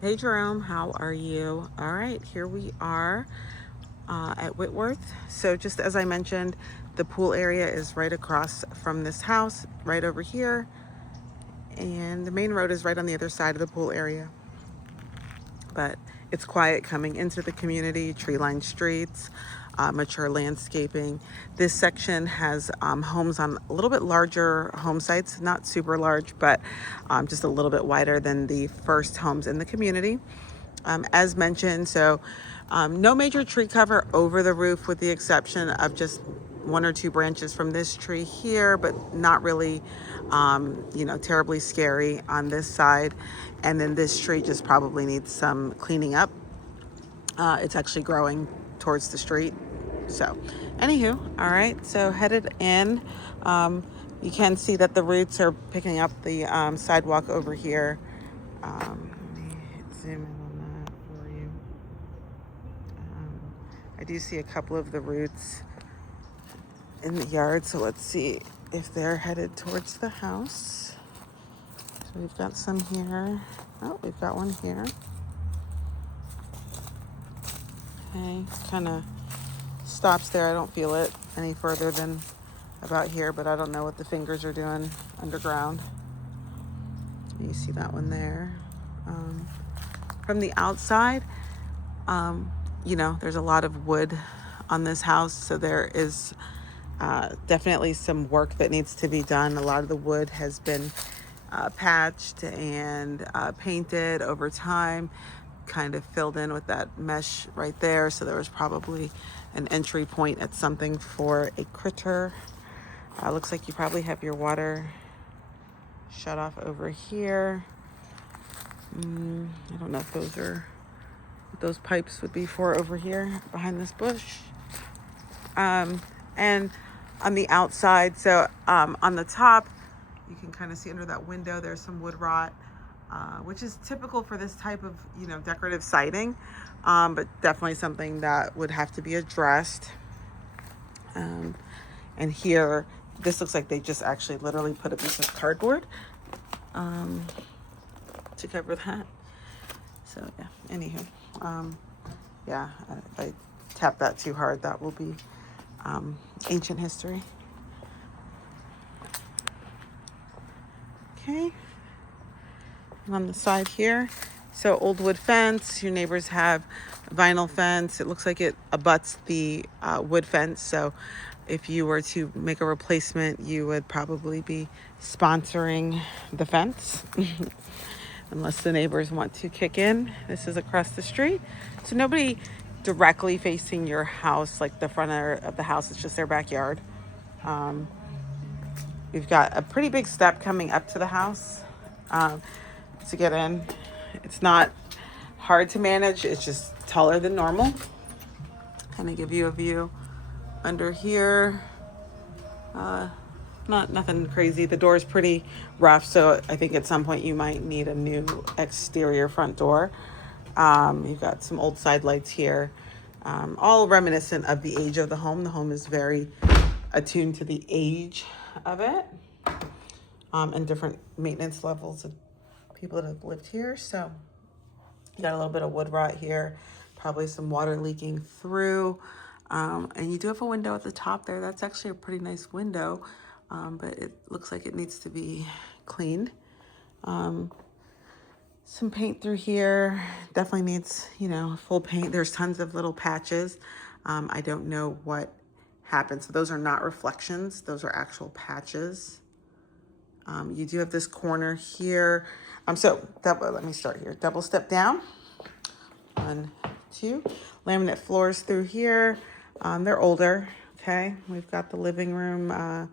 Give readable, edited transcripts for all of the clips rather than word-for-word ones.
Hey Jerome, how are you? All right, here we are at Wentworth. So just as I mentioned, the pool area is right across from this house, right over here. And the main road is right on the other side of the pool area. But it's quiet coming into the community, tree-lined streets, mature landscaping. This section has homes on a little bit larger home sites, not super large, but just a little bit wider than the first homes in the community. As mentioned, so no major tree cover over the roof with the exception of just one or two branches from this tree here, but not really, terribly scary on this side. And then this tree just probably needs some cleaning up. It's actually growing towards the street. So, anywho, all right, so headed in. You can see that the roots are picking up the sidewalk over here. Let me zoom in on that for you. I do see a couple of the roots in the yard, so let's see if they're headed towards the house. So we've got some here. Oh, we've got one here. Okay, kind of stops there. I don't feel it any further than about here, but I don't know what the fingers are doing underground. You see that one there. From the outside, there's a lot of wood on this house, so there is definitely some work that needs to be done. A lot of the wood has been patched and painted over time, kind of filled in with that mesh right there. So there was probably an entry point at something for a critter. Looks like you probably have your water shut off over here. I don't know if those are what those pipes would be for over here behind this bush. And on the outside, so on the top, you can kind of see under that window, there's some wood rot, which is typical for this type of, decorative siding, but definitely something that would have to be addressed. And here, this looks like they just actually literally put a piece of cardboard to cover that. So yeah, anywho, if I tap that too hard, that will be ancient history. Okay. And on the side here, so old wood fence. Your neighbors have vinyl fence. It looks like it abuts the wood fence. So if you were to make a replacement, you would probably be sponsoring the fence. Unless the neighbors want to kick in. This is across the street. So nobody directly facing your house, like the front of the house, it's just their backyard. We've got a pretty big step coming up to the house to get in. It's not hard to manage. It's just taller than normal. Kind of give you a view under here. Nothing crazy. The door is pretty rough, so I think at some point you might need a new exterior front door. You've got some old side lights here, all reminiscent of the age of the home. The home is very attuned to the age of it, and different maintenance levels of people that have lived here. So you got a little bit of wood rot here, probably some water leaking through. And you do have a window at the top there. That's actually a pretty nice window, but it looks like it needs to be cleaned. Some paint through here. Definitely needs, full paint. There's tons of little patches. I don't know what happened. So those are not reflections. Those are actual patches. You do have this corner here. Let me start here. Double step down. 1, 2. Laminate floors through here. They're older. Okay. We've got the living room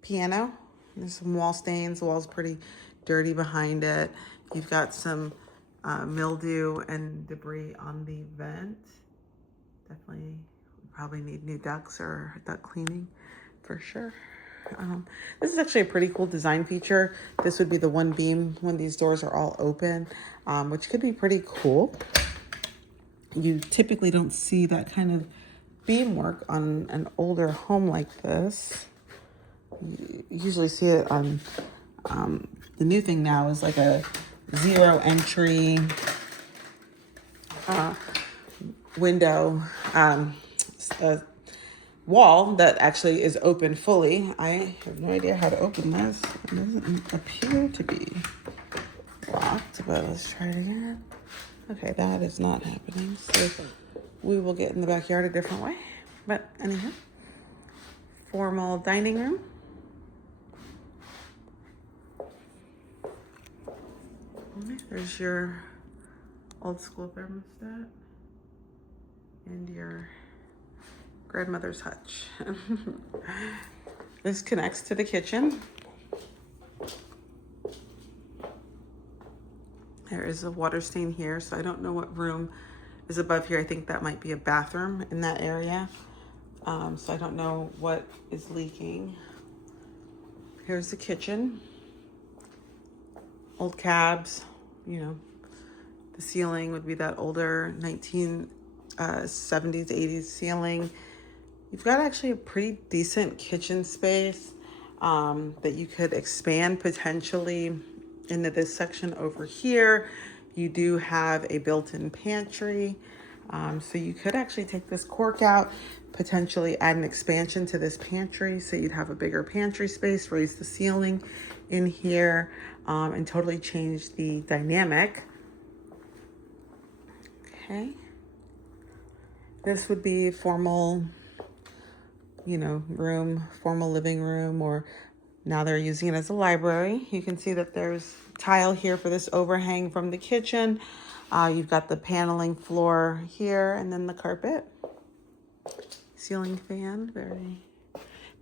piano. There's some wall stains. The wall's pretty dirty behind it. You've got some mildew and debris on the vent. Definitely probably need new ducts or duct cleaning for sure. This is actually a pretty cool design feature. This would be the one beam when these doors are all open, which could be pretty cool. You typically don't see that kind of beam work on an older home like this. You usually see it on the new thing now is like a 0 entry window wall that actually is open fully. I have no idea how to open this. It doesn't appear to be locked, but let's try it again. Okay, that is not happening. So we will get in the backyard a different way. But anyhow, formal dining room. There's your old school thermostat and your grandmother's hutch. This connects to the kitchen. There is a water stain here, so I don't know what room is above here. I think that might be a bathroom in that area. So I don't know what is leaking. Here's the kitchen. Old cabs, you know, the ceiling would be that older 1970s, 80s ceiling. You've got actually a pretty decent kitchen space that you could expand potentially into this section over here. You do have a built-in pantry. So you could actually take this cork out, potentially add an expansion to this pantry. So you'd have a bigger pantry space, raise the ceiling in here, and totally change the dynamic. Okay. This would be formal, you know, room, formal living room, or now they're using it as a library. You can see that there's tile here for this overhang from the kitchen. You've got the paneling floor here, and then the carpet. Ceiling fan,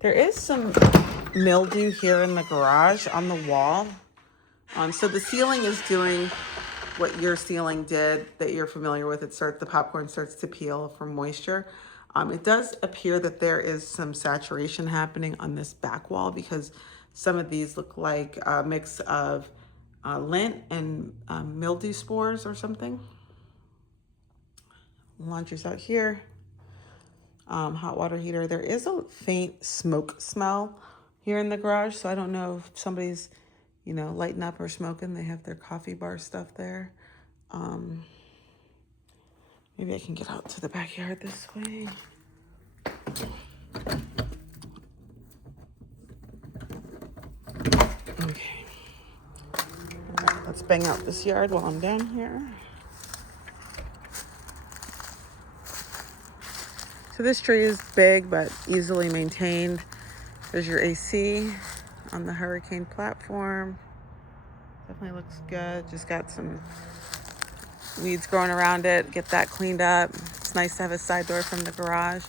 there is some mildew here in the garage on the wall. So the ceiling is doing what your ceiling did that you're familiar with. The popcorn starts to peel from moisture. It does appear that there is some saturation happening on this back wall because some of these look like a mix of lint and mildew spores or something. Laundry's out here. Hot water heater. There is a faint smoke smell here in the garage, so I don't know if somebody's, you know, lighting up or smoking. They have their coffee bar stuff there. Maybe I can get out to the backyard this way. Okay. All right, let's bang out this yard while I'm down here. So this tree is big but easily maintained. There's your AC on the hurricane platform. Definitely looks good. Just got some weeds growing around it. Get that cleaned up. It's nice to have a side door from the garage.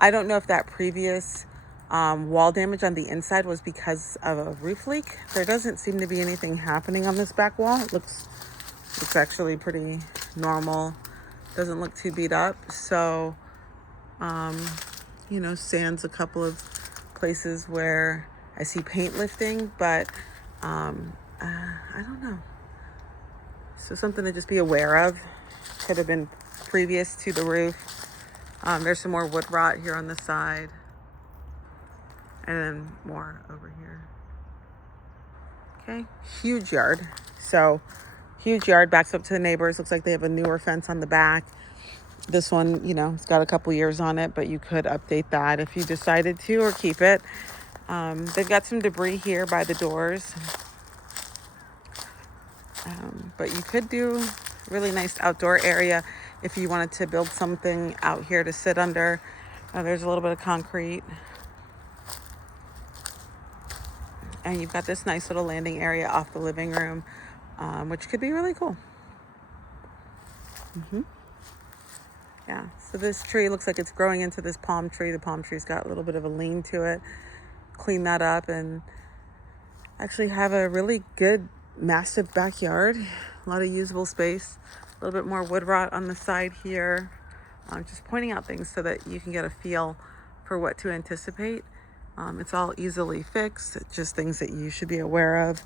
I don't know if that previous wall damage on the inside was because of a roof leak. There doesn't seem to be anything happening on this back wall. It looks actually pretty normal. Doesn't look too beat up. So, you know, sans a couple of places where I see paint lifting, but I don't know. So something to just be aware of. Could have been previous to the roof. There's some more wood rot here on the side. And then more over here. Okay, huge yard. So huge yard, backs up to the neighbors. Looks like they have a newer fence on the back. This one, you know, it's got a couple years on it, but you could update that if you decided to, or keep it. They've got some debris here by the doors. But you could do a really nice outdoor area if you wanted to build something out here to sit under. There's a little bit of concrete. And you've got this nice little landing area off the living room, which could be really cool. Yeah, so this tree looks like it's growing into this palm tree. The palm tree's got a little bit of a lean to it. Clean that up and actually have a really good, massive backyard. A lot of usable space. A little bit more wood rot on the side here. Just pointing out things so that you can get a feel for what to anticipate. It's all easily fixed. It's just things that you should be aware of.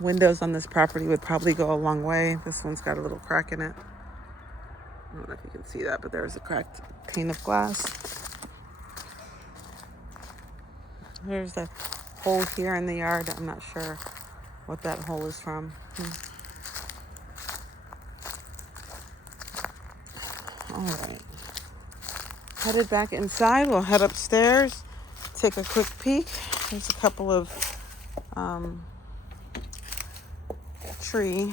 Windows on this property would probably go a long way. This one's got a little crack in it. I don't know if you can see that, but there's a cracked pane of glass. There's the hole here in the yard. I'm not sure what that hole is from. All right. Headed back inside. We'll head upstairs, take a quick peek. There's a couple of tree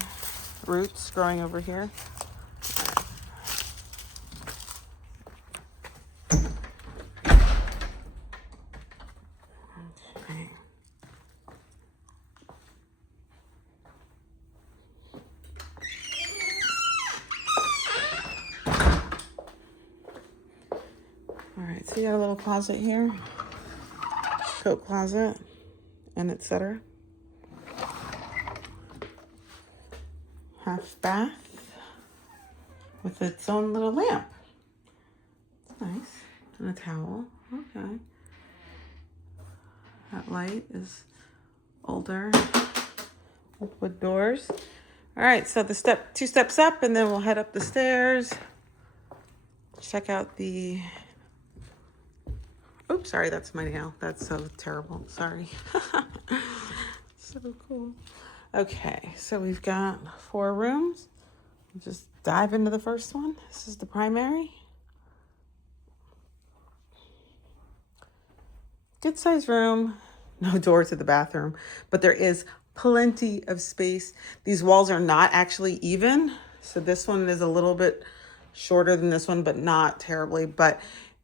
roots growing over here. Okay. All right, so you got a little closet here, coat closet, and etc. Half bath with its own little lamp. It's nice. And a towel. Okay. That light is older with wood doors. All right, so the two steps up, and then we'll head up the stairs. Check out the... Oops, sorry, that's my nail. That's so terrible. Sorry. So cool. Okay, so we've got 4 rooms. We'll just dive into the first one. This is the primary. Good sized room. No door to the bathroom, but there is plenty of space. These walls are not actually even. So this one is a little bit shorter than this one, but not terribly. But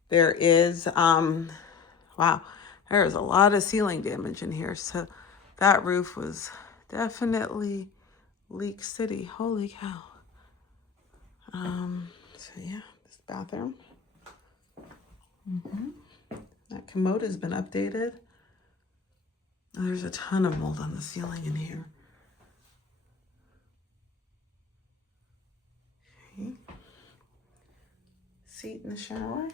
there is, wow, there is a lot of ceiling damage in here. So that roof was definitely leak city. Holy cow. So yeah, this bathroom. That commode has been updated. There's a ton of mold on the ceiling in here. Okay. Seat in the shower.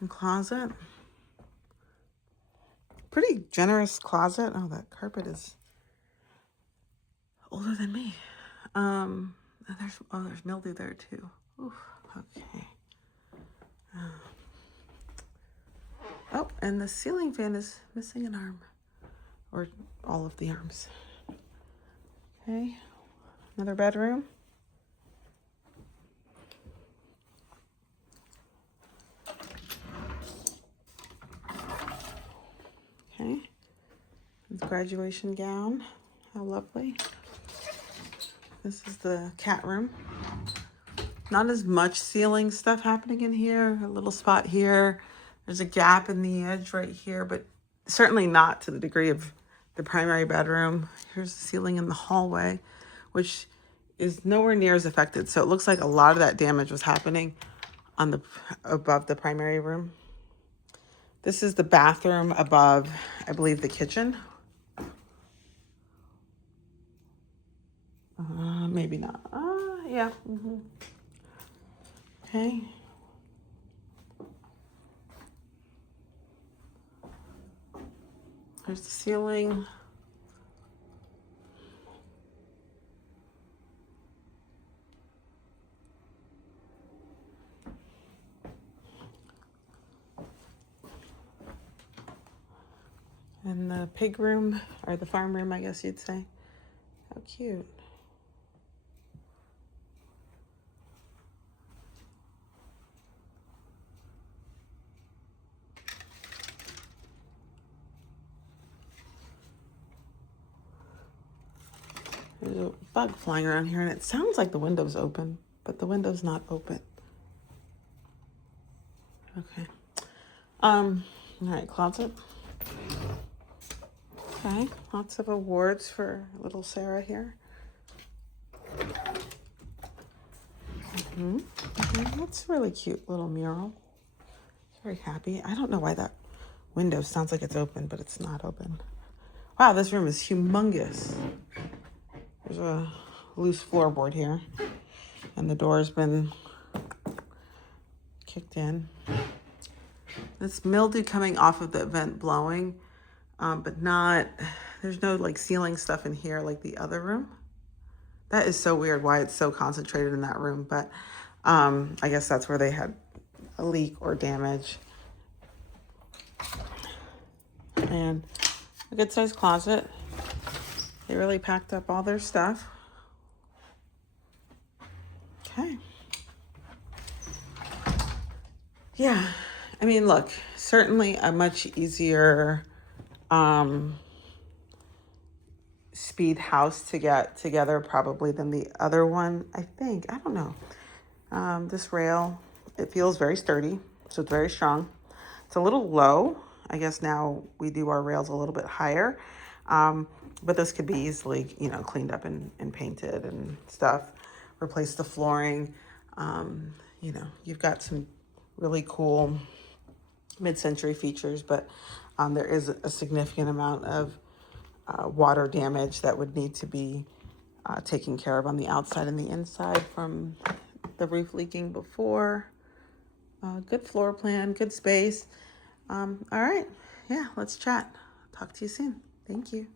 And closet. Pretty generous closet. Oh, that carpet is older than me. There's mildew there too. Oof, okay. Oh, and the ceiling fan is missing an arm, or all of the arms. Okay, another bedroom. Okay, his graduation gown. How lovely. This is the cat room. Not as much ceiling stuff happening in here. A little spot here. There's a gap in the edge right here, but certainly not to the degree of the primary bedroom. Here's the ceiling in the hallway, which is nowhere near as affected. So it looks like a lot of that damage was happening on the above the primary room. This is the bathroom above, I believe, the kitchen. Maybe not. Yeah. Okay. There's the ceiling. And the pig room, or the farm room, I guess you'd say. How cute. There's a bug flying around here, and it sounds like the window's open, but the window's not open. Okay. All right, closet. Okay, lots of awards for little Sarah here. That's a really cute little mural. Very happy. I don't know why that window sounds like it's open, but it's not open. Wow, this room is humongous. There's a loose floorboard here, and the door's been kicked in. This mildew coming off of the vent blowing, but not, there's no like ceiling stuff in here like the other room. That is so weird why it's so concentrated in that room, but I guess that's where they had a leak or damage. And a good sized closet. They really packed up all their stuff. Okay. Yeah, I mean, look, certainly a much easier speed house to get together probably than the other one, I think. I don't know. This rail, it feels very sturdy, so it's very strong. It's a little low. I guess now we do our rails a little bit higher. But this could be easily, cleaned up and painted and stuff. Replace the flooring. You've got some really cool mid-century features, but there is a significant amount of water damage that would need to be taken care of on the outside and the inside from the roof leaking before. Good floor plan, good space. All right. Yeah, let's chat. Talk to you soon. Thank you.